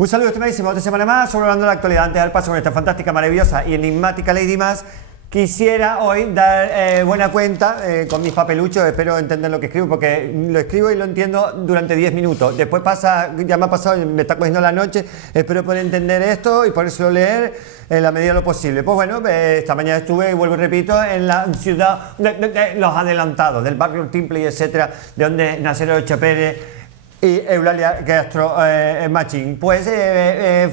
Un saludo, estimadísimo, otra semana más, sobre hablando de la actualidad. Antes de dar paso con esta fantástica, maravillosa y enigmática Lady Más, quisiera hoy dar buena cuenta con mis papeluchos. Espero entender lo que escribo, porque lo escribo y lo entiendo durante 10 minutos. Después pasa, ya me ha pasado, me está cogiendo la noche. Espero poder entender esto y podérselo leer en la medida de lo posible. Pues bueno, esta mañana estuve, y vuelvo y repito, en la ciudad de los adelantados, del barrio Timple y etcétera, de donde nacieron Ocho Pérez y Eulalia Castro Machín. Pues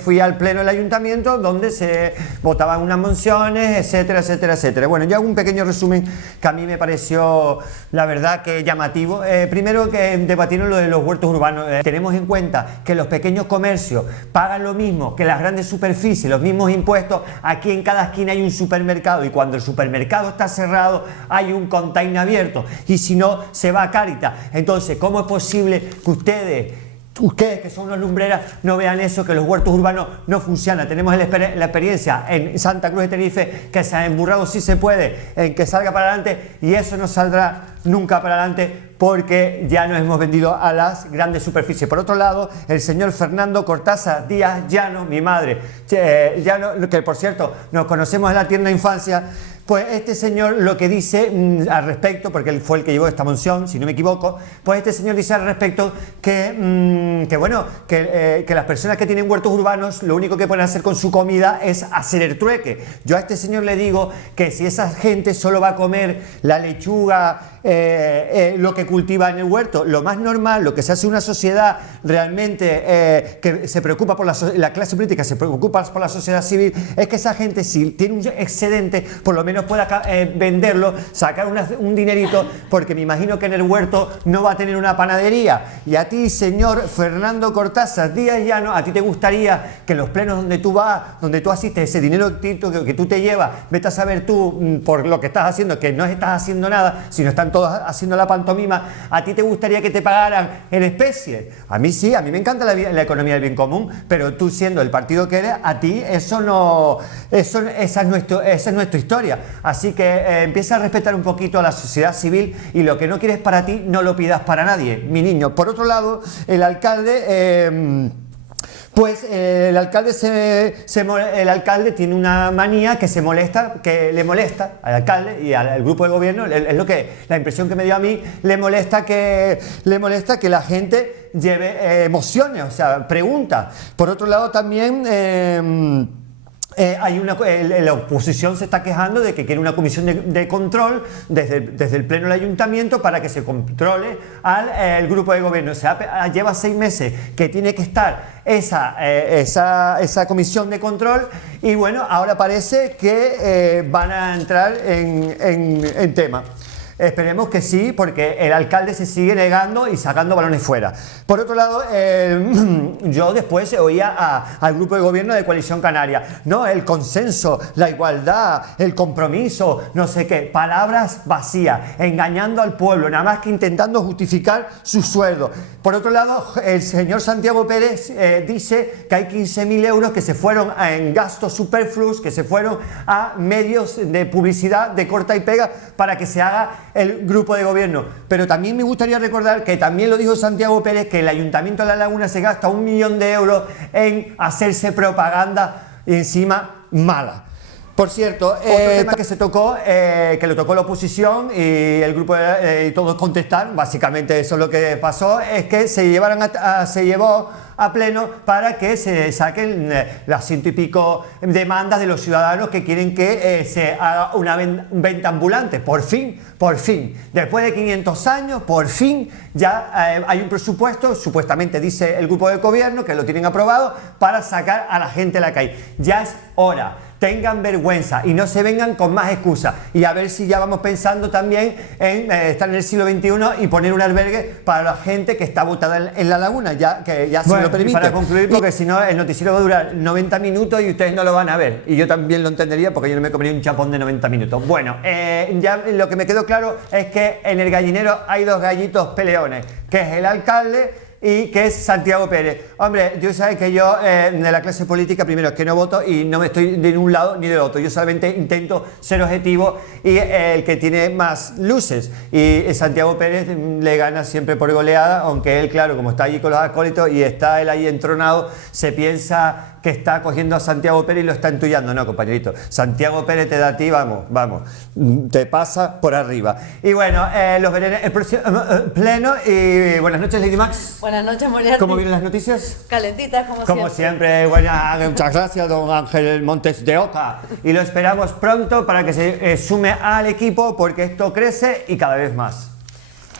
fui al pleno del ayuntamiento donde se votaban unas mociones, etcétera, etcétera, etcétera. Bueno, yo hago un pequeño resumen que a mí me pareció, la verdad, que llamativo. Primero, que debatieron lo de los huertos urbanos. Tenemos en cuenta que los pequeños comercios pagan lo mismo que las grandes superficies, los mismos impuestos. Aquí en cada esquina hay un supermercado, y cuando el supermercado está cerrado hay un container abierto, y si no, se va a Cáritas. Entonces, ¿cómo es posible que ustedes que son unas lumbreras no vean eso, que los huertos urbanos no funcionan? Tenemos la experiencia en Santa Cruz de Tenerife, que se ha emburrado si se puede en que salga para adelante, y eso no saldrá nunca para adelante porque ya nos hemos vendido a las grandes superficies. Por otro lado, el señor Fernando Cortázar Díaz Llano, mi madre, Llano, que por cierto nos conocemos en la tierna infancia. Pues este señor lo que dice al respecto, porque él fue el que llevó esta moción, si no me equivoco, pues este señor dice al respecto que las personas que tienen huertos urbanos lo único que pueden hacer con su comida es hacer el trueque. Yo a este señor le digo que si esa gente solo va a comer la lechuga, lo que cultiva en el huerto, lo más normal, lo que se hace una sociedad realmente que se preocupa por la clase política, se preocupa por la sociedad civil, es que esa gente, si tiene un excedente, por lo menos pueda venderlo, sacar un dinerito, porque me imagino que en el huerto no va a tener una panadería. Y a ti, señor Fernando Cortázar Díaz Llano, a ti te gustaría que en los plenos donde tú vas, donde tú asistes, ese dinero que tú te llevas, vete a saber tú por lo que estás haciendo, que no estás haciendo nada, sino están todos haciendo la pantomima. ¿A ti te gustaría que te pagaran en especie? A mí sí, a mí me encanta la economía del bien común, pero tú, siendo el partido que eres, a ti eso no, esa es nuestra historia. Así que empieza a respetar un poquito a la sociedad civil, y lo que no quieres para ti no lo pidas para nadie, mi niño. Por otro lado, el alcalde... el alcalde tiene una manía que le molesta al alcalde y al grupo de gobierno. Es lo que la impresión que me dio a mí. Le molesta que la gente lleve emociones, o sea, preguntas. Por otro lado, también la oposición se está quejando de que quiere una comisión de control desde el pleno del ayuntamiento para que se controle al grupo de gobierno. Lleva 6 meses que tiene que estar esa comisión de control, y bueno, ahora parece que van a entrar en tema. Esperemos que sí, porque el alcalde se sigue negando y sacando balones fuera. Por otro lado, yo después oía al grupo de gobierno de Coalición Canaria. No, el consenso, la igualdad, el compromiso, no sé qué. Palabras vacías, engañando al pueblo, nada más que intentando justificar su sueldo. Por otro lado, el señor Santiago Pérez dice que hay 15.000 euros que se fueron en gastos superfluos, que se fueron a medios de publicidad de corta y pega para que se haga el grupo de gobierno. Pero también me gustaría recordar que también lo dijo Santiago Pérez, que el Ayuntamiento de La Laguna se gasta 1 millón de euros en hacerse propaganda encima mala. Por cierto, otro tema que se tocó, que lo tocó la oposición y el grupo y todos contestaron, básicamente eso es lo que pasó, es que se llevó a pleno para que se saquen las 100 y pico demandas de los ciudadanos que quieren que se haga una venta ambulante. Por fin, después de 500 años, por fin ya hay un presupuesto, supuestamente dice el grupo de gobierno, que lo tienen aprobado, para sacar a la gente a la calle. Ya es hora. Tengan vergüenza y no se vengan con más excusas, y a ver si ya vamos pensando también en estar en el siglo XXI y poner un albergue para la gente que está botada en La Laguna, que ya se lo permite. Para concluir, porque si no el noticiero va a durar 90 minutos y ustedes no lo van a ver, y yo también lo entendería, porque yo no me comería un chapón de 90 minutos. Bueno, ya lo que me quedó claro es que en el gallinero hay 2 gallitos peleones, que es el alcalde y que es Santiago Pérez. Hombre, yo sabes que yo de la clase política, primero, es que no voto y no me estoy de un lado ni del otro. Yo solamente intento ser objetivo y el que tiene más luces. Y Santiago Pérez le gana siempre por goleada, aunque él, claro, como está allí con los acólitos y está él ahí entronado, se piensa que está cogiendo a Santiago Pérez y lo está entullando. No, compañerito. Santiago Pérez te da a ti, vamos, te pasa por arriba. Y bueno, los veré el próximo pleno. Y buenas noches, Lady Max. Buenas noches, Moriarty. ¿Cómo vienen las noticias? Calentitas, Como siempre, muchas gracias, don Ángel Montes de Oca. Y lo esperamos pronto para que se sume al equipo, porque esto crece y cada vez más.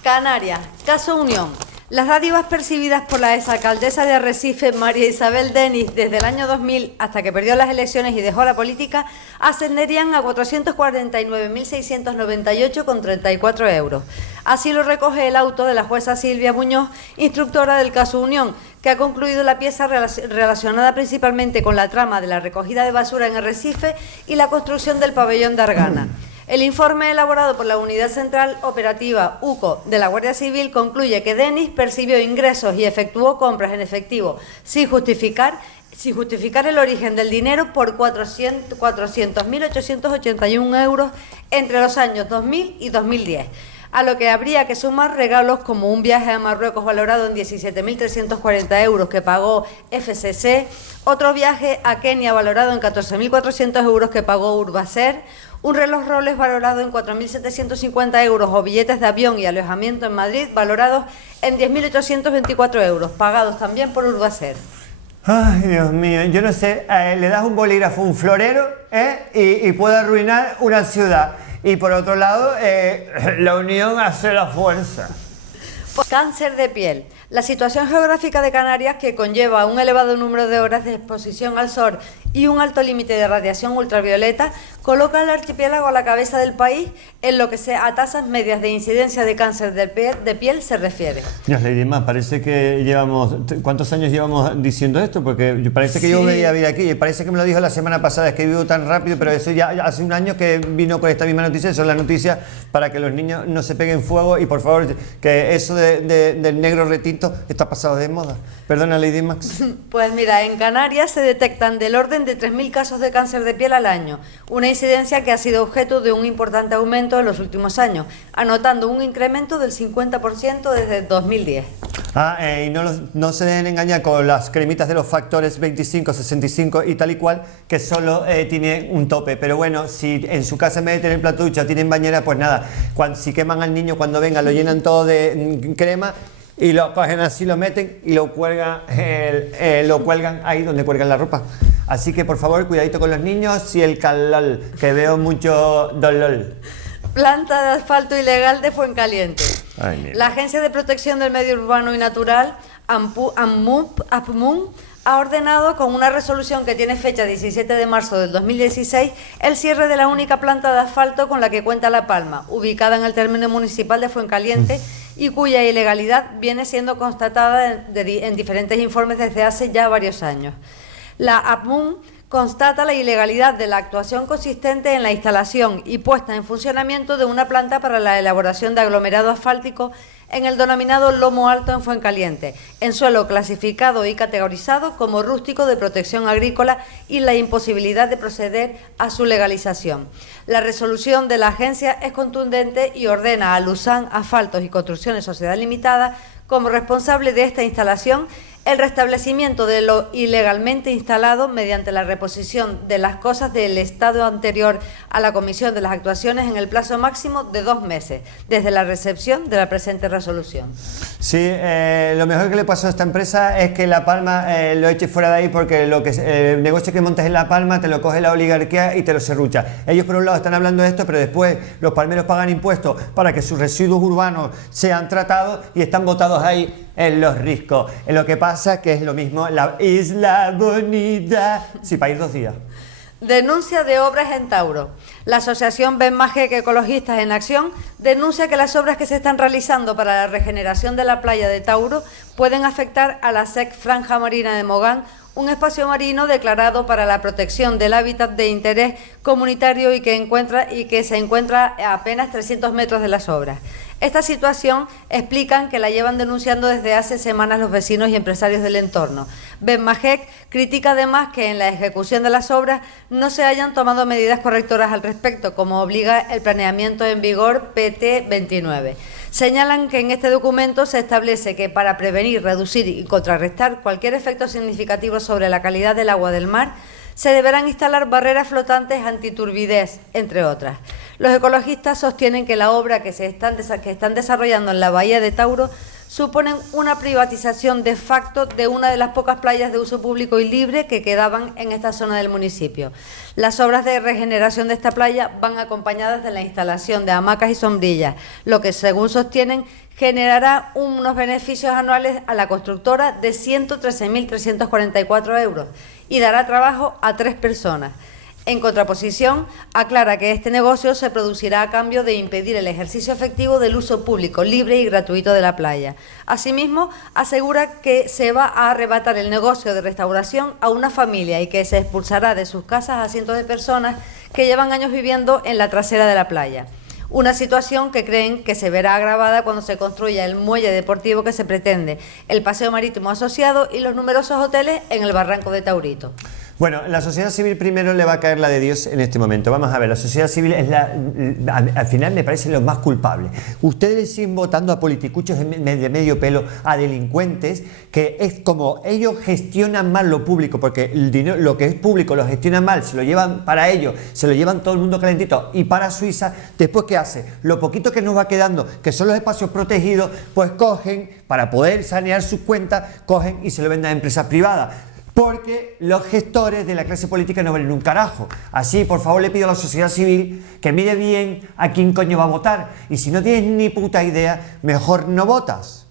Canarias, caso Unión. Las dádivas percibidas por la exalcaldesa de Arrecife, María Isabel Denis, desde el año 2000 hasta que perdió las elecciones y dejó la política, ascenderían a 449.698,34 euros. Así lo recoge el auto de la jueza Silvia Muñoz, instructora del caso Unión, que ha concluido la pieza relacionada principalmente con la trama de la recogida de basura en Arrecife y la construcción del pabellón de Argana. El informe elaborado por la Unidad Central Operativa UCO de la Guardia Civil concluye que Denis percibió ingresos y efectuó compras en efectivo sin justificar el origen del dinero por 400.881 euros entre los años 2000 y 2010. A lo que habría que sumar regalos como un viaje a Marruecos valorado en 17.340 euros que pagó FCC, otro viaje a Kenia valorado en 14.400 euros que pagó Urbaser, un reloj Rolex valorado en 4.750 euros o billetes de avión y alojamiento en Madrid valorados en 10.824 euros, pagados también por Urbaser. Ay, Dios mío, yo no sé, le das un bolígrafo a un florero y puede arruinar una ciudad. Y por otro lado, la unión hace la fuerza. Cáncer de piel. La situación geográfica de Canarias, que conlleva un elevado número de horas de exposición al sol y un alto límite de radiación ultravioleta, coloca al archipiélago a la cabeza del país en lo que a tasas medias de incidencia de cáncer de piel se refiere. Dios, Lady Ma, parece que llevamos... ¿Cuántos años llevamos diciendo esto? Porque parece que yo veía vida aquí, y parece que me lo dijo la semana pasada, es que vivo tan rápido, pero eso ya hace un año que vino con esta misma noticia. Eso es la noticia para que los niños no se peguen fuego, y por favor, que eso del negro retinto está pasado de moda. Perdona, Lady Max. Pues mira, en Canarias se detectan del orden de 3.000 casos de cáncer de piel al año, una incidencia que ha sido objeto de un importante aumento en los últimos años, anotando un incremento del 50% desde 2010. Y no se deben engañar con las cremitas de los factores 25, 65 y tal y cual, que solo tiene un tope. Pero bueno, si en su casa en vez de tener platucha tienen bañera, pues nada, si queman al niño cuando venga lo llenan todo de crema y lo cogen así, lo meten y lo cuelgan ahí donde cuelgan la ropa. Así que por favor, cuidadito con los niños y el calor, que veo mucho dolor. Planta de asfalto ilegal de Fuencaliente. Ay, la Agencia de Protección del Medio Urbano y Natural, APMUN, ha ordenado con una resolución que tiene fecha 17 de marzo del 2016 el cierre de la única planta de asfalto con la que cuenta La Palma, ubicada en el término municipal de Fuencaliente y cuya ilegalidad viene siendo constatada en diferentes informes desde hace ya varios años. La APMUN constata la ilegalidad de la actuación consistente en la instalación y puesta en funcionamiento de una planta para la elaboración de aglomerado asfáltico en el denominado Lomo Alto en Fuencaliente, en suelo clasificado y categorizado como rústico de protección agrícola, y la imposibilidad de proceder a su legalización. La resolución de la agencia es contundente y ordena a Luzán Asfaltos y Construcciones Sociedad Limitada, como responsable de esta instalación, el restablecimiento de lo ilegalmente instalado mediante la reposición de las cosas del estado anterior a la comisión de las actuaciones en el plazo máximo de 2 meses, desde la recepción de la presente resolución. Sí, lo mejor que le pasó a esta empresa es que La Palma lo eche fuera de ahí, porque el negocio que montes en La Palma te lo coge la oligarquía y te lo serrucha. Ellos por un lado están hablando de esto, pero después los palmeros pagan impuestos para que sus residuos urbanos sean tratados y están botados ahí en los riscos. Lo que pasa que es lo mismo, la isla bonita. Sí, para ir 2 días. Denuncia de obras en Tauro. La asociación Benmajeque Ecologistas en Acción denuncia que las obras que se están realizando para la regeneración de la playa de Tauro pueden afectar a la SEC Franja Marina de Mogán, un espacio marino declarado para la protección del hábitat de interés comunitario y que se encuentra a apenas 300 metros de las obras. Esta situación explican que la llevan denunciando desde hace semanas los vecinos y empresarios del entorno. Ben Majek critica además que en la ejecución de las obras no se hayan tomado medidas correctoras al respecto, como obliga el planeamiento en vigor PT 29. Señalan que en este documento se establece que para prevenir, reducir y contrarrestar cualquier efecto significativo sobre la calidad del agua del mar, se deberán instalar barreras flotantes antiturbidez, entre otras. Los ecologistas sostienen que la obra que están desarrollando en la bahía de Tauro suponen una privatización de facto de una de las pocas playas de uso público y libre que quedaban en esta zona del municipio. Las obras de regeneración de esta playa van acompañadas de la instalación de hamacas y sombrillas, lo que, según sostienen, generará unos beneficios anuales a la constructora de 113.344 euros y dará trabajo a 3 personas. En contraposición, aclara que este negocio se producirá a cambio de impedir el ejercicio efectivo del uso público, libre y gratuito de la playa. Asimismo, asegura que se va a arrebatar el negocio de restauración a una familia y que se expulsará de sus casas a cientos de personas que llevan años viviendo en la trasera de la playa. Una situación que creen que se verá agravada cuando se construya el muelle deportivo que se pretende, el paseo marítimo asociado y los numerosos hoteles en el barranco de Taurito. Bueno, la sociedad civil primero le va a caer la de Dios en este momento. Vamos a ver, la sociedad civil es al final me parece lo más culpable. Ustedes siguen votando a politicuchos de medio pelo, a delincuentes, que es como ellos gestionan mal lo público, porque el dinero, lo que es público lo gestionan mal, se lo llevan para ellos, se lo llevan todo el mundo calentito y para Suiza. Después, ¿qué hace? Lo poquito que nos va quedando, que son los espacios protegidos, pues cogen, para poder sanear sus cuentas, cogen y se lo venden a empresas privadas. Porque los gestores de la clase política no valen un carajo. Así, por favor, le pido a la sociedad civil que mire bien a quién coño va a votar. Y si no tienes ni puta idea, mejor no votas.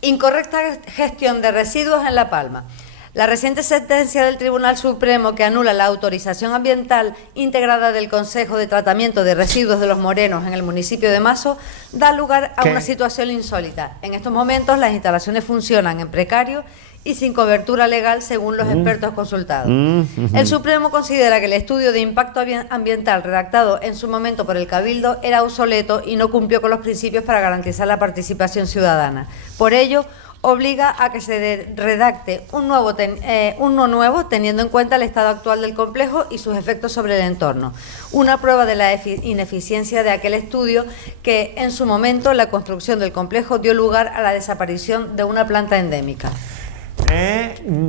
Incorrecta gestión de residuos en La Palma. La reciente sentencia del Tribunal Supremo que anula la autorización ambiental integrada del Consejo de Tratamiento de Residuos de los Morenos en el municipio de Mazo da lugar a una situación insólita. En estos momentos las instalaciones funcionan en precario y sin cobertura legal según los expertos consultados. El Supremo considera que el estudio de impacto ambiental redactado en su momento por el Cabildo era obsoleto y no cumplió con los principios para garantizar la participación ciudadana. Por ello, obliga a que se redacte uno nuevo teniendo en cuenta el estado actual del complejo y sus efectos sobre el entorno. Una prueba de la ineficiencia de aquel estudio que en su momento la construcción del complejo dio lugar a la desaparición de una planta endémica.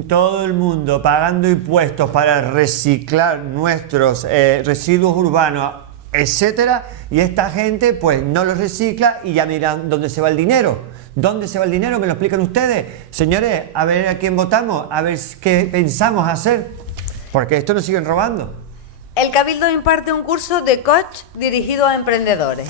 Todo el mundo pagando impuestos para reciclar nuestros residuos urbanos, etcétera, y esta gente pues no los recicla y ya miran dónde se va el dinero. ¿Dónde se va el dinero? ¿Me lo explican ustedes? Señores, a ver a quién votamos, a ver qué pensamos hacer, porque esto nos siguen robando. El Cabildo imparte un curso de coach dirigido a emprendedores.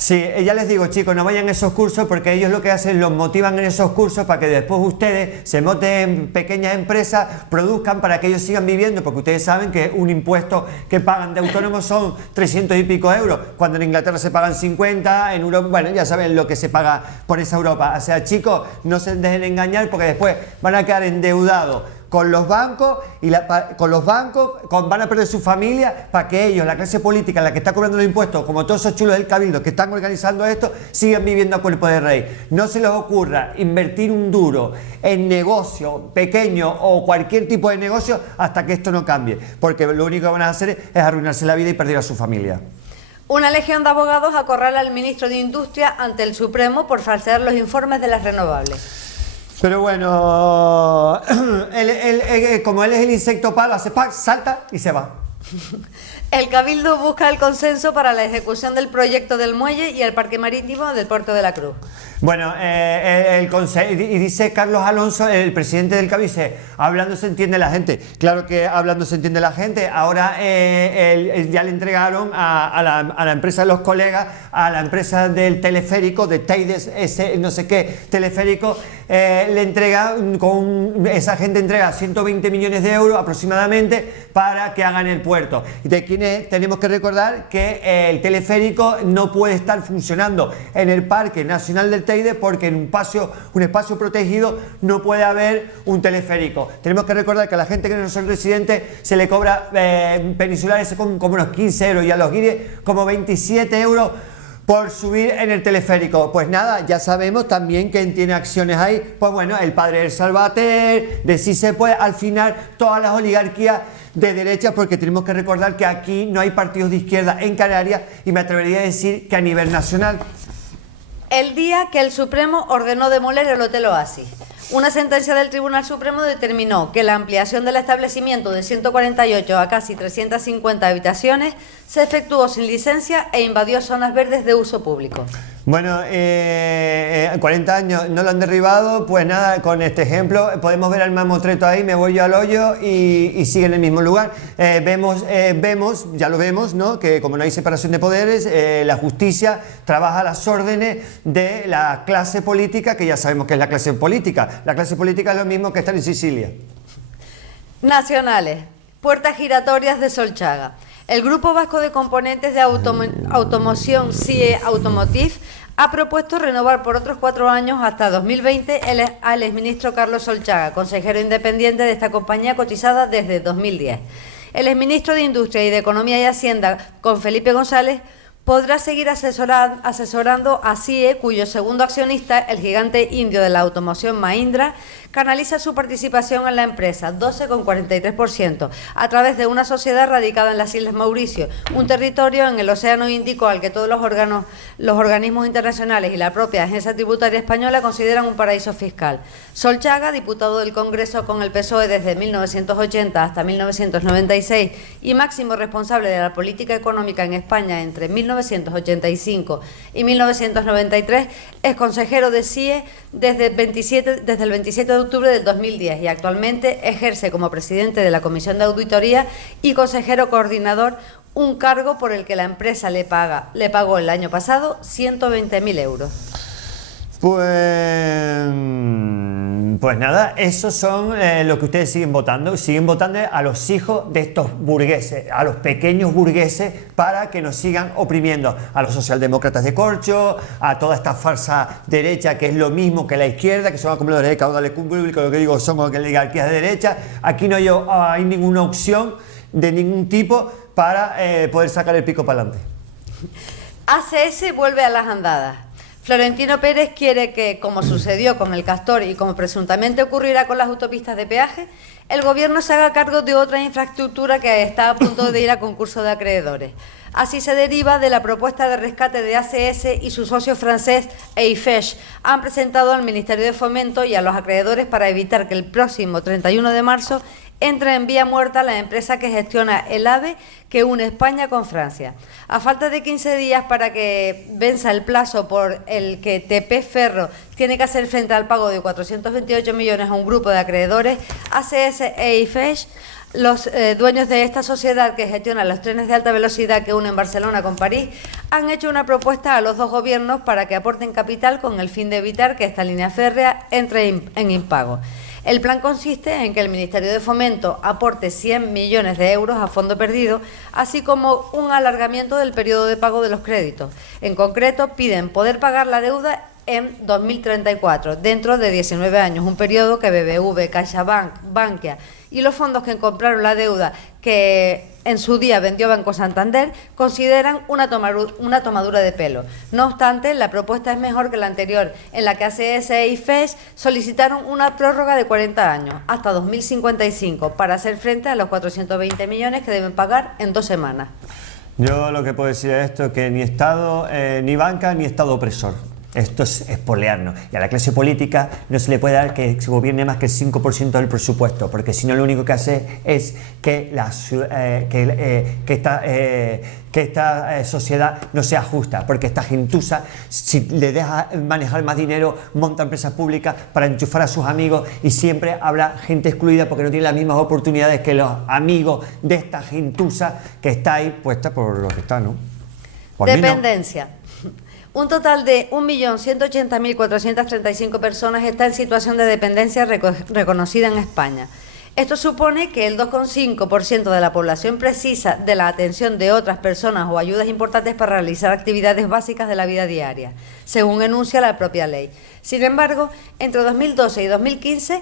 Sí, ya les digo, chicos, no vayan a esos cursos porque ellos lo que hacen, los motivan en esos cursos para que después ustedes se monten en pequeñas empresas, produzcan para que ellos sigan viviendo, porque ustedes saben que un impuesto que pagan de autónomos son 300 y pico euros, cuando en Inglaterra se pagan 50, en Europa, bueno, ya saben lo que se paga por esa Europa. O sea, chicos, no se dejen engañar porque después van a quedar endeudados con los bancos van a perder su familia para que ellos, la clase política, la que está cobrando los impuestos, como todos esos chulos del Cabildo que están organizando esto, sigan viviendo a cuerpo de rey. No se les ocurra invertir un duro en negocio pequeño o cualquier tipo de negocio hasta que esto no cambie, porque lo único que van a hacer es arruinarse la vida y perder a su familia. Una legión de abogados acorrala al ministro de Industria ante el Supremo por falsear los informes de las renovables. Pero bueno, como él es el insecto palo, hace pack, salta y se va. El Cabildo busca el consenso para la ejecución del proyecto del muelle y el parque marítimo del Puerto de la Cruz. Bueno, y dice Carlos Alonso, el presidente del Cabildo, dice, hablando se entiende la gente. Claro que hablando se entiende la gente. Ahora ya le entregaron a la empresa de los colegas, a la empresa del teleférico, de Teides, ese no sé qué teleférico, le entrega, esa gente entrega 120 millones de euros aproximadamente para que hagan el puerto. De quienes tenemos que recordar que el teleférico no puede estar funcionando en el Parque Nacional del Teide porque en un espacio protegido no puede haber un teleférico. Tenemos que recordar que a la gente que no son residentes se le cobra peninsulares como unos 15 euros y a los guiris como 27 euros por subir en el teleférico. Pues nada, ya sabemos también quién tiene acciones ahí. Pues bueno, el padre del Salvater, de Si Se Puede, al final todas las oligarquías de derecha, porque tenemos que recordar que aquí no hay partidos de izquierda en Canarias, y me atrevería a decir que a nivel nacional. El día que el Supremo ordenó demoler el Hotel Oasis. Una sentencia del Tribunal Supremo determinó que la ampliación del establecimiento de 148 a casi 350 habitaciones se efectuó sin licencia e invadió zonas verdes de uso público. Bueno, 40 años no lo han derribado, pues nada, con este ejemplo podemos ver al mamotreto ahí, me voy yo al hoyo y sigue en el mismo lugar. Ya lo vemos, ¿no? Que como no hay separación de poderes, la justicia trabaja a las órdenes de la clase política, que ya sabemos que es la clase política. La clase política es lo mismo que estar en Sicilia. Nacionales. Puertas giratorias de Solchaga. El Grupo Vasco de Componentes de Automoción CIE Automotive ha propuesto renovar por otros 4 años hasta 2020 al exministro Carlos Solchaga, consejero independiente de esta compañía cotizada desde 2010. El exministro de Industria y de Economía y Hacienda, con Felipe González, podrá seguir asesorando a CIE, cuyo segundo accionista, el gigante indio de la automoción Mahindra, canaliza su participación en la empresa, 12,43%, a través de una sociedad radicada en las Islas Mauricio, un territorio en el Océano Índico al que todos los organismos internacionales y la propia agencia tributaria española consideran un paraíso fiscal. Solchaga, diputado del Congreso con el PSOE desde 1980 hasta 1996 y máximo responsable de la política económica en España entre 1985 y 1993, es consejero de CIE desde el 27 de octubre del 2010 y actualmente ejerce como presidente de la Comisión de Auditoría y consejero coordinador, un cargo por el que la empresa le pagó el año pasado 120.000 euros. Pues nada, esos son lo que ustedes siguen votando a los hijos de estos burgueses, a los pequeños burgueses, para que nos sigan oprimiendo, a los socialdemócratas de corcho, a toda esta farsa derecha que es lo mismo que la izquierda, que son acumuladores de caudales públicos, lo que digo son oligarquías de derecha. Aquí no hay ninguna opción de ningún tipo para poder sacar el pico para adelante. ACS vuelve a las andadas. Florentino Pérez quiere que, como sucedió con el Castor y como presuntamente ocurrirá con las autopistas de peaje, el gobierno se haga cargo de otra infraestructura que está a punto de ir a concurso de acreedores. Así se deriva de la propuesta de rescate de ACS y su socio francés Eiffage han presentado al Ministerio de Fomento y a los acreedores para evitar que el próximo 31 de marzo entre en vía muerta la empresa que gestiona el AVE que une España con Francia. A falta de 15 días para que venza el plazo por el que TP Ferro tiene que hacer frente al pago de 428 millones a un grupo de acreedores, ACS e Eiffage, los dueños de esta sociedad que gestiona los trenes de alta velocidad que unen Barcelona con París, han hecho una propuesta a los dos gobiernos para que aporten capital con el fin de evitar que esta línea férrea entre en impago. El plan consiste en que el Ministerio de Fomento aporte 100 millones de euros a fondo perdido, así como un alargamiento del periodo de pago de los créditos. En concreto, piden poder pagar la deuda en 2034, dentro de 19 años, un periodo que BBV, CaixaBank, Bankia y los fondos que compraron la deuda que en su día vendió Banco Santander consideran una tomadura de pelo. No obstante, la propuesta es mejor que la anterior, en la que ACS y FES solicitaron una prórroga de 40 años, hasta 2055, para hacer frente a los 420 millones que deben pagar en 2 semanas. Yo lo que puedo decir es esto, que ni Estado, ni banca, ni Estado opresor. Esto es espolearnos. Y a la clase política no se le puede dar que se gobierne más que el 5% del presupuesto, porque si no lo único que hace es que esta sociedad no sea justa, porque esta gentuza, si le deja manejar más dinero, monta empresas públicas para enchufar a sus amigos y siempre habrá gente excluida porque no tiene las mismas oportunidades que los amigos de esta gentuza que está ahí puesta por lo que está, ¿no? Por Dependencia. Un total de 1.180.435 personas está en situación de dependencia reconocida en España. Esto supone que el 2,5% de la población precisa de la atención de otras personas o ayudas importantes para realizar actividades básicas de la vida diaria, según enuncia la propia ley. Sin embargo, entre 2012 y 2015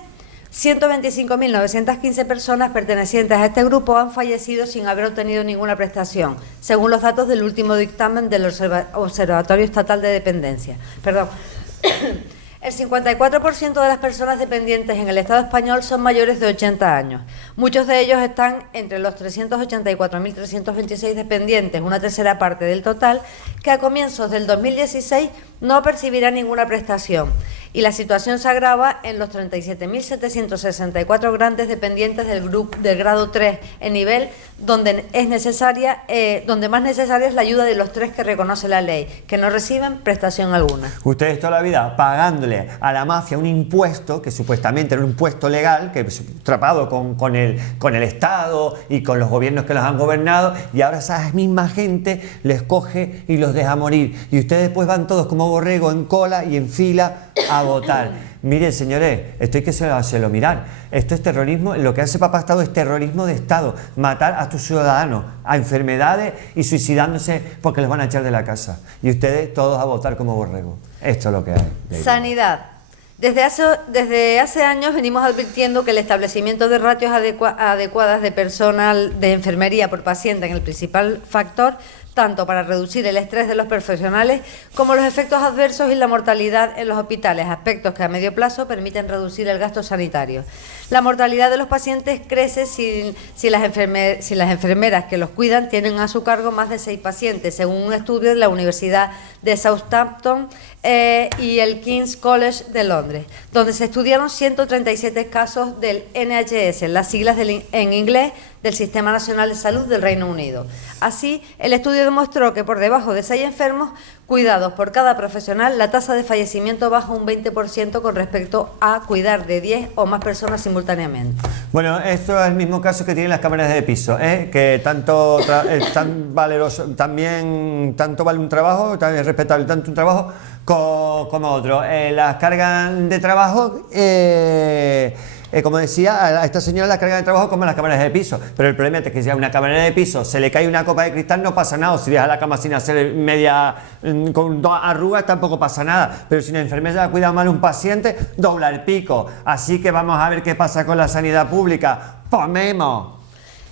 125.915 personas pertenecientes a este grupo han fallecido sin haber obtenido ninguna prestación, según los datos del último dictamen del Observatorio Estatal de Dependencia. Perdón. El 54% de las personas dependientes en el Estado español son mayores de 80 años. Muchos de ellos están entre los 384.326 dependientes, una tercera parte del total, que a comienzos del 2016 no percibirá ninguna prestación. Y la situación se agrava en los 37.764 grandes dependientes del grupo del grado 3 en nivel donde más necesaria es la ayuda de los 3 que reconoce la ley, que no reciben prestación alguna. Ustedes toda la vida pagándole a la mafia un impuesto que supuestamente era un impuesto legal, que es trapado con el Estado y con los gobiernos que los han gobernado, y ahora esa misma gente les coge y los deja morir. Y ustedes después van todos como borrego en cola y en fila a votar. Miren, señores, esto hay que hacerlo mirar. Esto es terrorismo. Lo que hace Papá Estado es terrorismo de Estado. Matar a tus ciudadanos a enfermedades y suicidándose porque los van a echar de la casa. Y ustedes todos a votar como borrego. Esto es lo que hay. Sanidad. Desde hace años venimos advirtiendo que el establecimiento de ratios adecuadas de personal de enfermería por paciente en el principal factor tanto para reducir el estrés de los profesionales como los efectos adversos y la mortalidad en los hospitales, aspectos que a medio plazo permiten reducir el gasto sanitario. La mortalidad de los pacientes crece si las enfermeras que los cuidan tienen a su cargo más de 6 pacientes, según un estudio de la Universidad de Southampton y el King's College de Londres, donde se estudiaron 137 casos del NHS, las siglas en inglés del Sistema Nacional de Salud del Reino Unido. Así, el estudio demostró que por debajo de 6 enfermos cuidados por cada profesional, la tasa de fallecimiento baja un 20% con respecto a cuidar de 10 o más personas simultáneamente. Bueno, esto es el mismo caso que tienen las cámaras de piso, que tanto vale un trabajo, también es respetable tanto un trabajo como otro. Las cargas de trabajo, como decía, a esta señora la carga de trabajo como las cámaras de piso, pero el problema es que si a una cámara de piso se le cae una copa de cristal no pasa nada, o si deja la cama sin hacer media con 2 arrugas tampoco pasa nada, pero si una enfermera cuida mal a un paciente dobla el pico. Así que vamos a ver qué pasa con la sanidad pública. ¡Pomemos!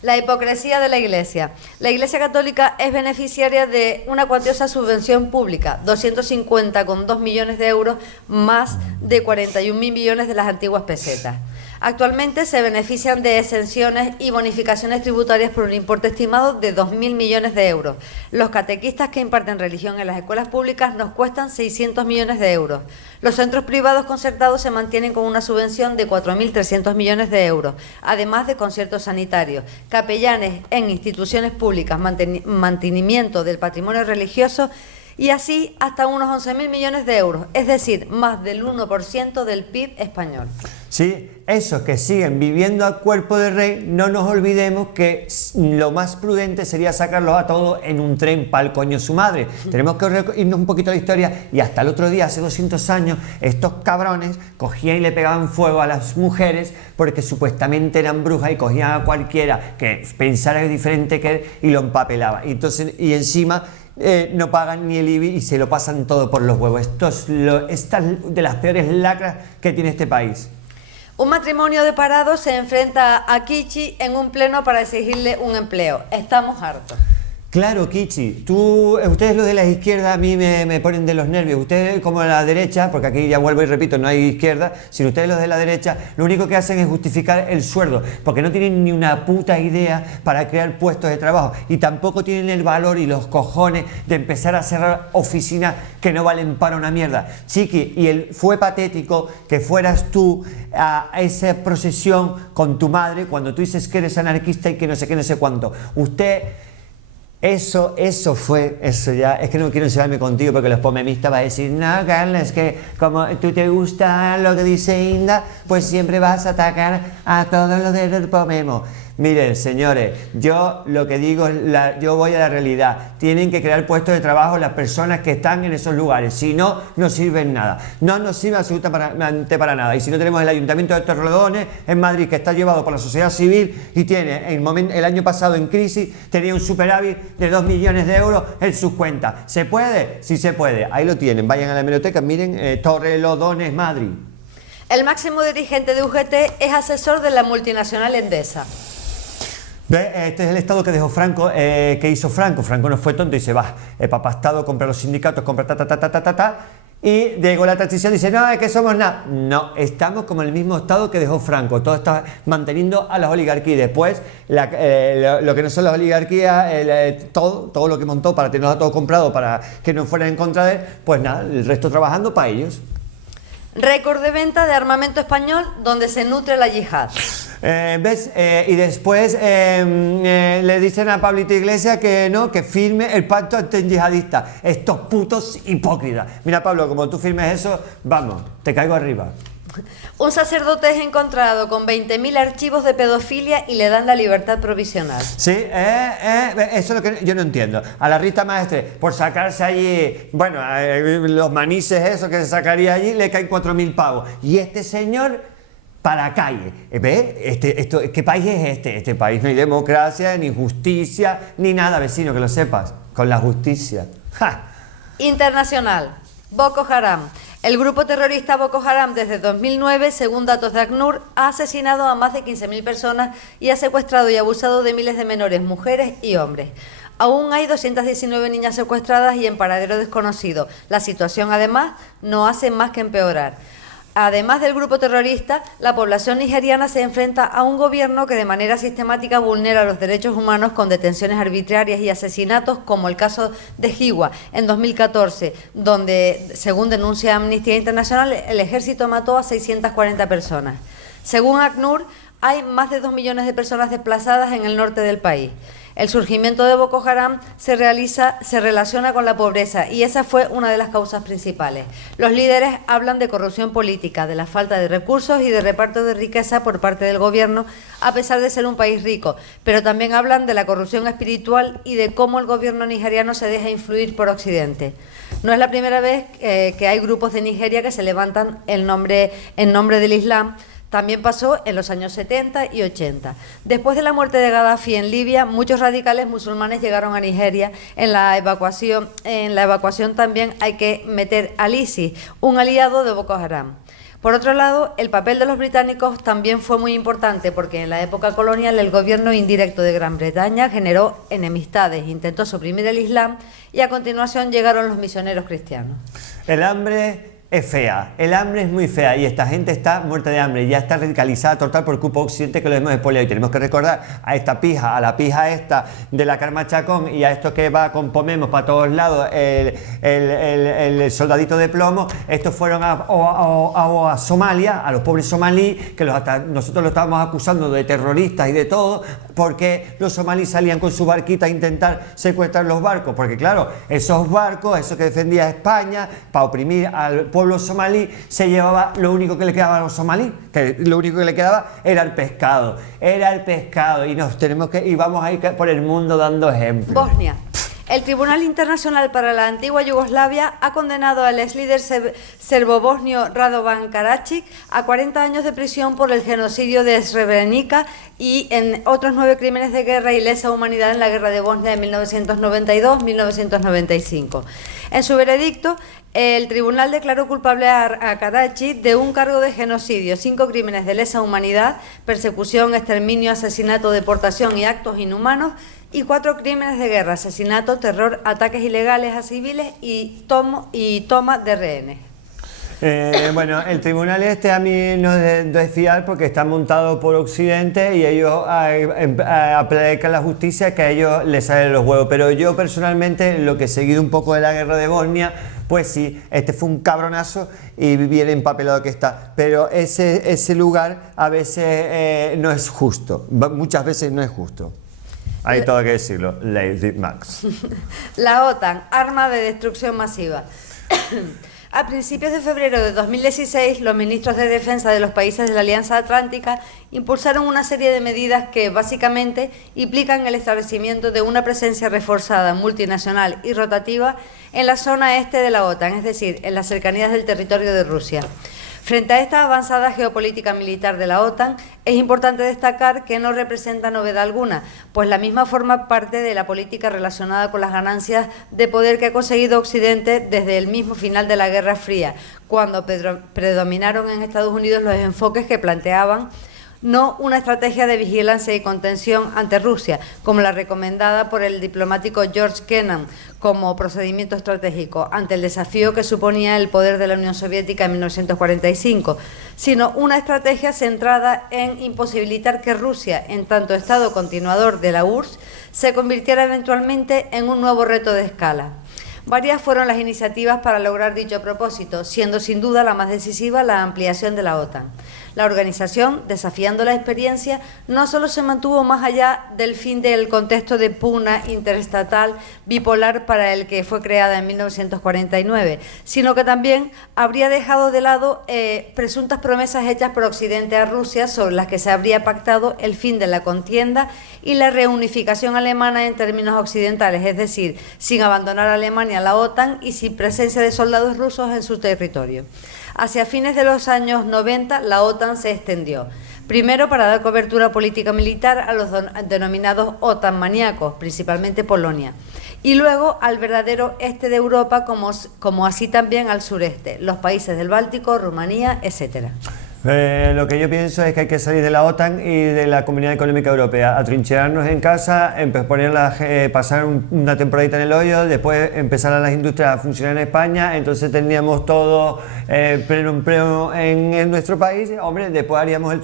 La hipocresía de la Iglesia. La Iglesia Católica es beneficiaria de una cuantiosa subvención pública, 250,2 millones de euros, más de 41.000 millones de las antiguas pesetas. Actualmente se benefician de exenciones y bonificaciones tributarias por un importe estimado de 2.000 millones de euros. Los catequistas que imparten religión en las escuelas públicas nos cuestan 600 millones de euros. Los centros privados concertados se mantienen con una subvención de 4.300 millones de euros, además de conciertos sanitarios, capellanes en instituciones públicas, mantenimiento del patrimonio religioso y así hasta unos 11.000 millones de euros, es decir, más del 1% del PIB español. Sí, esos que siguen viviendo a cuerpo de rey, no nos olvidemos que lo más prudente sería sacarlos a todos en un tren pa'l coño su madre. Tenemos que irnos un poquito a la historia y hasta el otro día, hace 200 años, estos cabrones cogían y le pegaban fuego a las mujeres porque supuestamente eran brujas y cogían a cualquiera que pensara diferente que él y lo empapelaban. Y encima no pagan ni el IBI y se lo pasan todo por los huevos. Esta es de las peores lacras que tiene este país. Un matrimonio de parados se enfrenta a Kichi en un pleno para exigirle un empleo. Estamos hartos. Claro, Kichi, ustedes los de la izquierda a mí me ponen de los nervios. Ustedes como de la derecha, porque aquí ya vuelvo y repito, no hay izquierda, sino ustedes los de la derecha, lo único que hacen es justificar el sueldo, porque no tienen ni una puta idea para crear puestos de trabajo y tampoco tienen el valor y los cojones de empezar a cerrar oficinas que no valen para una mierda. Chiqui, fue patético que fueras tú a esa procesión con tu madre cuando tú dices que eres anarquista y que no sé qué, no sé cuánto. Eso ya, es que no quiero enseñarme contigo porque los pomemistas van a decir, no, Carla, es que como tú te gusta lo que dice Inda, pues siempre vas a atacar a todos los del pomemo. Miren, señores, yo lo que digo es, yo voy a la realidad. Tienen que crear puestos de trabajo las personas que están en esos lugares. Si no, no sirven nada. No nos sirve absolutamente para nada. Y si no tenemos el Ayuntamiento de Torrelodones en Madrid, que está llevado por la sociedad civil y tiene, el año pasado en crisis, tenía un superávit de 2 millones de euros en sus cuentas. ¿Se puede? Sí se puede. Ahí lo tienen. Vayan a la hemeroteca, miren, Torrelodones, Madrid. El máximo dirigente de UGT es asesor de la multinacional Endesa. ¿Ve? Este es el Estado que dejó Franco, que hizo Franco. Franco no fue tonto y se va, papá Estado, compra los sindicatos, compra ta. Y llegó la transición y dice, no, es que somos nada. No, estamos como el mismo Estado que dejó Franco. Todo está manteniendo a las oligarquías. Y después, lo que no son las oligarquías, todo lo que montó para tenerlo todo comprado, para que no fueran en contra de él, pues nada, el resto trabajando para ellos. Récord de venta de armamento español donde se nutre la yihad. ¿Ves? Y después le dicen a Pablito Iglesias que no, que firme el pacto antiyihadista. Estos putos hipócritas. Mira, Pablo, como tú firmes eso, vamos, te caigo arriba. Un sacerdote es encontrado con 20.000 archivos de pedofilia y le dan la libertad provisional. Sí, eso es lo que yo no entiendo. A la Rita Maestre, por sacarse allí, bueno, los manises esos que se sacaría allí, le caen 4.000 pavos. Y este señor, para la calle. ¿Ves? ¿Qué país es este? Este país no hay democracia, ni justicia, ni nada, vecino, que lo sepas. Con la justicia. ¡Ja! Internacional. Boko Haram. El grupo terrorista Boko Haram desde 2009, según datos de ACNUR, ha asesinado a más de 15.000 personas y ha secuestrado y abusado de miles de menores, mujeres y hombres. Aún hay 219 niñas secuestradas y en paradero desconocido. La situación, además, no hace más que empeorar. Además del grupo terrorista, la población nigeriana se enfrenta a un gobierno que de manera sistemática vulnera los derechos humanos con detenciones arbitrarias y asesinatos, como el caso de Jiwa en 2014, donde, según denuncia Amnistía Internacional, el ejército mató a 640 personas. Según ACNUR, hay más de 2 millones de personas desplazadas en el norte del país. El surgimiento de Boko Haram se relaciona con la pobreza y esa fue una de las causas principales. Los líderes hablan de corrupción política, de la falta de recursos y de reparto de riqueza por parte del gobierno, a pesar de ser un país rico, pero también hablan de la corrupción espiritual y de cómo el gobierno nigeriano se deja influir por Occidente. No es la primera vez que hay grupos de Nigeria que se levantan en nombre del Islam. También pasó en los años 70 y 80. Después de la muerte de Gaddafi en Libia, muchos radicales musulmanes llegaron a Nigeria. En la evacuación también hay que meter al ISIS, un aliado de Boko Haram. Por otro lado, el papel de los británicos también fue muy importante porque en la época colonial el gobierno indirecto de Gran Bretaña generó enemistades, intentó suprimir el Islam y a continuación llegaron los misioneros cristianos. El hambre es fea, el hambre es muy fea y esta gente está muerta de hambre, ya está radicalizada total por culpa occidente que lo hemos expoliado y tenemos que recordar a esta pija, a la pija esta de la Karma Chacón y a esto que va con Pomemos para todos lados, el soldadito de plomo. Estos fueron a Somalia, a los pobres somalíes, que nosotros los estábamos acusando de terroristas y de todo, porque los somalíes salían con su barquita a intentar secuestrar los barcos, porque claro, esos barcos, eso que defendía España para oprimir al pueblo somalí, se llevaba lo único que le quedaba a los somalíes, que lo único que le quedaba era el pescado, y vamos a ir por el mundo dando ejemplos. Bosnia. El Tribunal Internacional para la Antigua Yugoslavia ha condenado al ex líder serbo-bosnio Radovan Karadzic a 40 años de prisión por el genocidio de Srebrenica y en otros 9 crímenes de guerra y lesa humanidad en la guerra de Bosnia de 1992-1995. En su veredicto, el tribunal declaró culpable a Karadzic de un cargo de genocidio, 5 crímenes de lesa humanidad, persecución, exterminio, asesinato, deportación y actos inhumanos, y 4 crímenes de guerra, asesinato, terror, ataques ilegales a civiles y toma de rehenes. Bueno, el tribunal a mí no es de fiar porque está montado por Occidente y ellos aplican la justicia que a ellos les salen los huevos. Pero yo personalmente, lo que he seguido un poco de la guerra de Bosnia, pues sí, este fue un cabronazo y bien empapelado que está. Pero ese lugar a veces no es justo, muchas veces no es justo. Hay todo que decirlo, Lady Max. La OTAN, arma de destrucción masiva. A principios de febrero de 2016, los ministros de defensa de los países de la Alianza Atlántica impulsaron una serie de medidas que básicamente implican el establecimiento de una presencia reforzada, multinacional y rotativa en la zona este de la OTAN, es decir, en las cercanías del territorio de Rusia. Frente a esta avanzada geopolítica militar de la OTAN, es importante destacar que no representa novedad alguna, pues la misma forma parte de la política relacionada con las ganancias de poder que ha conseguido Occidente desde el mismo final de la Guerra Fría, cuando predominaron en Estados Unidos los enfoques que planteaban no una estrategia de vigilancia y contención ante Rusia, como la recomendada por el diplomático George Kennan como procedimiento estratégico ante el desafío que suponía el poder de la Unión Soviética en 1945, sino una estrategia centrada en imposibilitar que Rusia, en tanto Estado continuador de la URSS, se convirtiera eventualmente en un nuevo reto de escala. Varias fueron las iniciativas para lograr dicho propósito, siendo sin duda la más decisiva la ampliación de la OTAN. La organización, desafiando la experiencia, no solo se mantuvo más allá del fin del contexto de pugna interestatal bipolar para el que fue creada en 1949, sino que también habría dejado de lado presuntas promesas hechas por Occidente a Rusia sobre las que se habría pactado el fin de la contienda y la reunificación alemana en términos occidentales, es decir, sin abandonar a Alemania a la OTAN y sin presencia de soldados rusos en su territorio. Hacia fines de los años 90, la OTAN se extendió. Primero, para dar cobertura política militar a los denominados OTAN maníacos, principalmente Polonia. Y luego al verdadero este de Europa, como así también al sureste, los países del Báltico, Rumanía, etc. Lo que yo pienso es que hay que salir de la OTAN y de la Comunidad Económica Europea, atrincherarnos en casa, pasar una temporadita en el hoyo, después empezar a las industrias a funcionar en España, entonces tendríamos todo pleno en nuestro país. Hombre, después haríamos el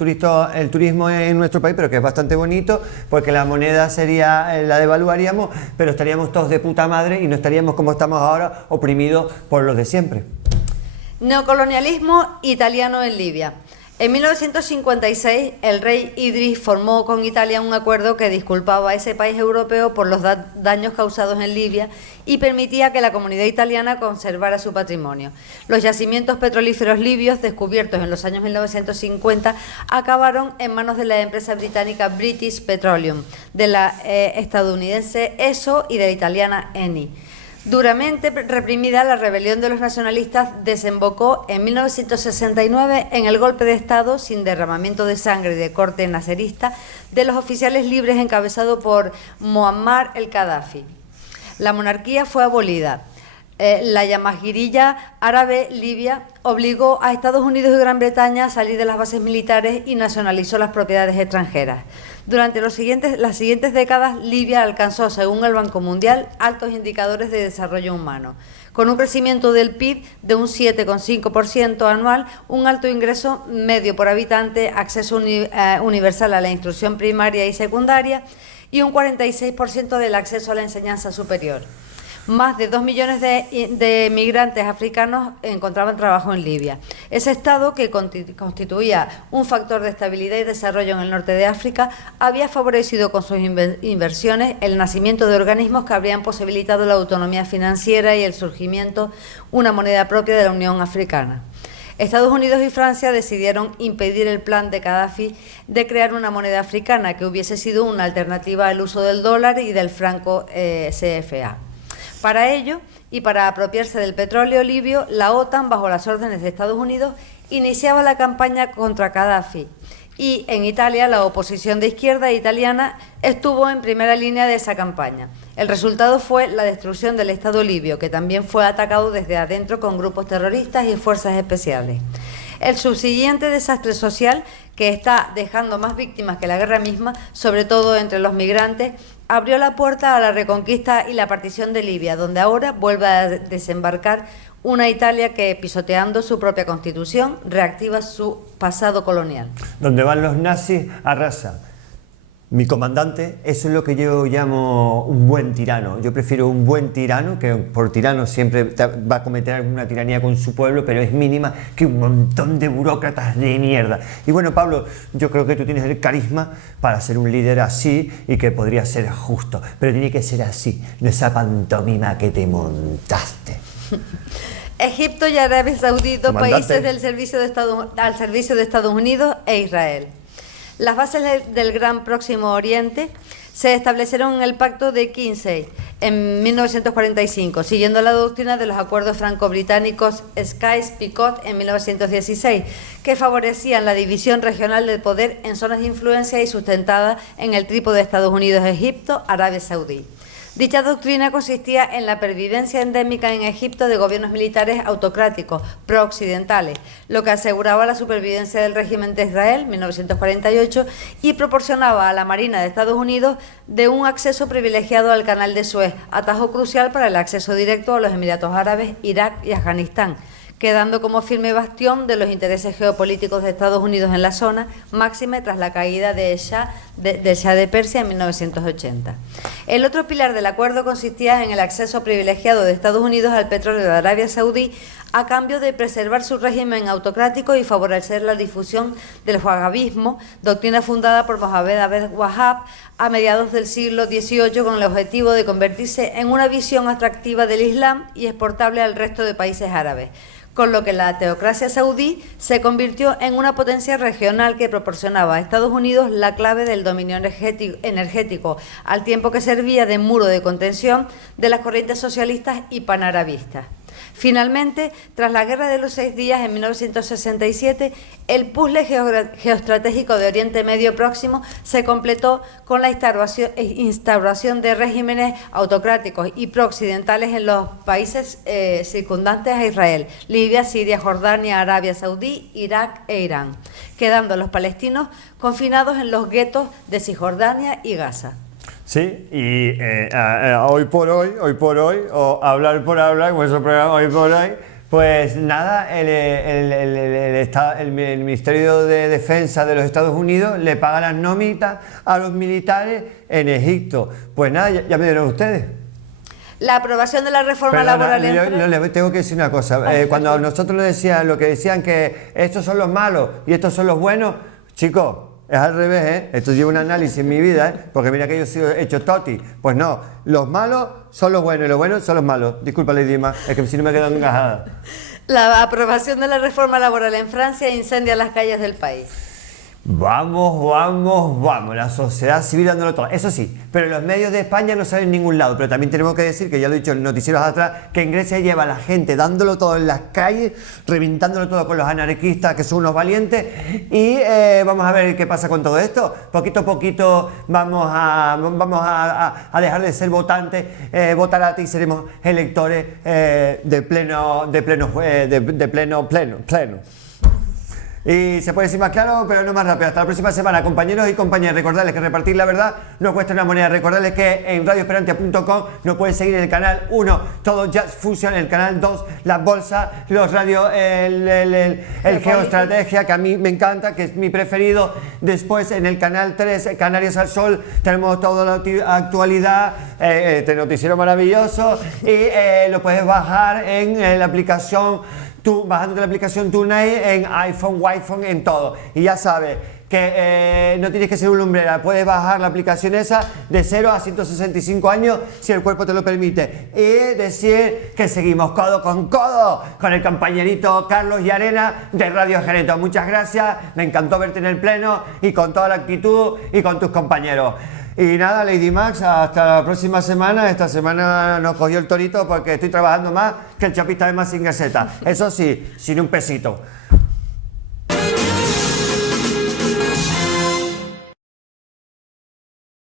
turismo en nuestro país, pero que es bastante bonito, porque la moneda la devaluaríamos, pero estaríamos todos de puta madre y no estaríamos como estamos ahora, oprimidos por los de siempre. Neocolonialismo italiano en Libia. En 1956, el rey Idris formó con Italia un acuerdo que disculpaba a ese país europeo por los daños causados en Libia y permitía que la comunidad italiana conservara su patrimonio. Los yacimientos petrolíferos libios, descubiertos en los años 1950, acabaron en manos de la empresa británica British Petroleum, de la estadounidense ESSO y de la italiana Eni. Duramente reprimida, la rebelión de los nacionalistas desembocó en 1969 en el golpe de Estado sin derramamiento de sangre de corte nacerista de los oficiales libres encabezado por Muammar el-Gaddafi. La monarquía fue abolida. La yamahirilla árabe libia obligó a Estados Unidos y Gran Bretaña a salir de las bases militares y nacionalizó las propiedades extranjeras. Durante las siguientes décadas, Libia alcanzó, según el Banco Mundial, altos indicadores de desarrollo humano, con un crecimiento del PIB de un 7,5% anual, un alto ingreso medio por habitante, acceso universal a la instrucción primaria y secundaria y un 46% del acceso a la enseñanza superior. Más de 2 millones de migrantes africanos encontraban trabajo en Libia. Ese Estado, que constituía un factor de estabilidad y desarrollo en el norte de África, había favorecido con sus inversiones el nacimiento de organismos que habrían posibilitado la autonomía financiera y el surgimiento de una moneda propia de la Unión Africana. Estados Unidos y Francia decidieron impedir el plan de Gaddafi de crear una moneda africana que hubiese sido una alternativa al uso del dólar y del franco CFA. Para ello, y para apropiarse del petróleo libio, la OTAN, bajo las órdenes de Estados Unidos, iniciaba la campaña contra Gaddafi. Y en Italia, la oposición de izquierda italiana estuvo en primera línea de esa campaña. El resultado fue la destrucción del Estado libio, que también fue atacado desde adentro con grupos terroristas y fuerzas especiales. El subsiguiente desastre social, que está dejando más víctimas que la guerra misma, sobre todo entre los migrantes, abrió la puerta a la reconquista y la partición de Libia, donde ahora vuelve a desembarcar una Italia que, pisoteando su propia constitución, reactiva su pasado colonial. Donde van los nazis, arrasa. Mi comandante, eso es lo que yo llamo un buen tirano. Yo prefiero un buen tirano, que por tirano siempre va a cometer alguna tiranía con su pueblo, pero es mínima, que un montón de burócratas de mierda. Y bueno, Pablo, yo creo que tú tienes el carisma para ser un líder así y que podría ser justo, pero tiene que ser así, de esa pantomima que te montaste. Egipto y Arabia Saudita, países al servicio de Estados Unidos e Israel. Las bases del Gran Próximo Oriente se establecieron en el Pacto de Kinsey en 1945, siguiendo la doctrina de los acuerdos franco-británicos Sykes-Picot en 1916, que favorecían la división regional del poder en zonas de influencia y sustentada en el trípode de Estados Unidos, Egipto, Arabia Saudí. Dicha doctrina consistía en la pervivencia endémica en Egipto de gobiernos militares autocráticos, pro-occidentales, lo que aseguraba la supervivencia del régimen de Israel, 1948, y proporcionaba a la Marina de Estados Unidos de un acceso privilegiado al Canal de Suez, atajo crucial para el acceso directo a los Emiratos Árabes, Irak y Afganistán, quedando como firme bastión de los intereses geopolíticos de Estados Unidos en la zona, máxime tras la caída del Shah de Persia en 1980. El otro pilar del acuerdo consistía en el acceso privilegiado de Estados Unidos al petróleo de Arabia Saudí a cambio de preservar su régimen autocrático y favorecer la difusión del wahhabismo, doctrina fundada por Mohammed Abed Wahhab a mediados del siglo XVIII con el objetivo de convertirse en una visión atractiva del Islam y exportable al resto de países árabes, con lo que la teocracia saudí se convirtió en una potencia regional que proporcionaba a Estados Unidos la clave del dominio energético, al tiempo que servía de muro de contención de las corrientes socialistas y panarabistas. Finalmente, tras la Guerra de los 6 Días en 1967, el puzzle geoestratégico de Oriente Medio Próximo se completó con la instauración de regímenes autocráticos y prooccidentales en los países circundantes a Israel: Libia, Siria, Jordania, Arabia Saudí, Irak e Irán, quedando los palestinos confinados en los guetos de Cisjordania y Gaza. Sí, y hoy por hoy, o hablar por hablar, vuestro programa hoy por hoy, pues nada, el Ministerio de Defensa de los Estados Unidos le paga las nóminas a los militares en Egipto. Pues nada, ya me dieron ustedes. La aprobación de la reforma laboral en Francia. Les tengo que decir una cosa. Cuando nosotros nos decían lo que decían que estos son los malos y estos son los buenos, chicos, es al revés, ¿eh? Esto lleva un análisis en mi vida, ¿eh? Porque mira que yo he sido hecho toti. Pues no, los malos son los buenos y los buenos son los malos. Disculpa, Lady Ma, es que si no me quedo engajada. La aprobación de la reforma laboral en Francia incendia las calles del país. Vamos, la sociedad civil dándolo todo. Eso sí, pero los medios de España no salen en ningún lado. Pero también tenemos que decir, que ya lo he dicho en noticieros atrás, que en Grecia lleva a la gente dándolo todo en las calles, reventándolo todo con los anarquistas, que son unos valientes. Y vamos a ver qué pasa con todo esto. Poquito a poquito vamos a dejar de ser votantes, votar y seremos electores de pleno. Y se puede decir más claro, pero no más rápido. Hasta la próxima semana, compañeros y compañeras. Recordarles que repartir la verdad no cuesta una moneda. Recordarles que en radioesperantia.com nos pueden seguir en el canal 1, todo Jazz Fusion, el canal 2, las bolsas, los radios, el Geoestrategia, que a mí me encanta, que es mi preferido. Después en el canal 3, Canarias al Sol, tenemos toda la actualidad, este noticiero maravilloso, y lo puedes bajar en la aplicación. Tú bajándote la aplicación TuneIn en iPhone, iPhone, en todo. Y ya sabes que no tienes que ser un lumbrera, puedes bajar la aplicación esa de 0 a 165 años si el cuerpo te lo permite. Y decir que seguimos codo con el compañerito Carlos Llarena de Radio Geneto. Muchas gracias, me encantó verte en el pleno y con toda la actitud y con tus compañeros. Y nada, Lady Max, hasta la próxima semana. Esta semana nos cogió el torito porque estoy trabajando más que el chapista de Mazinger Z. Eso sí, sin un pesito.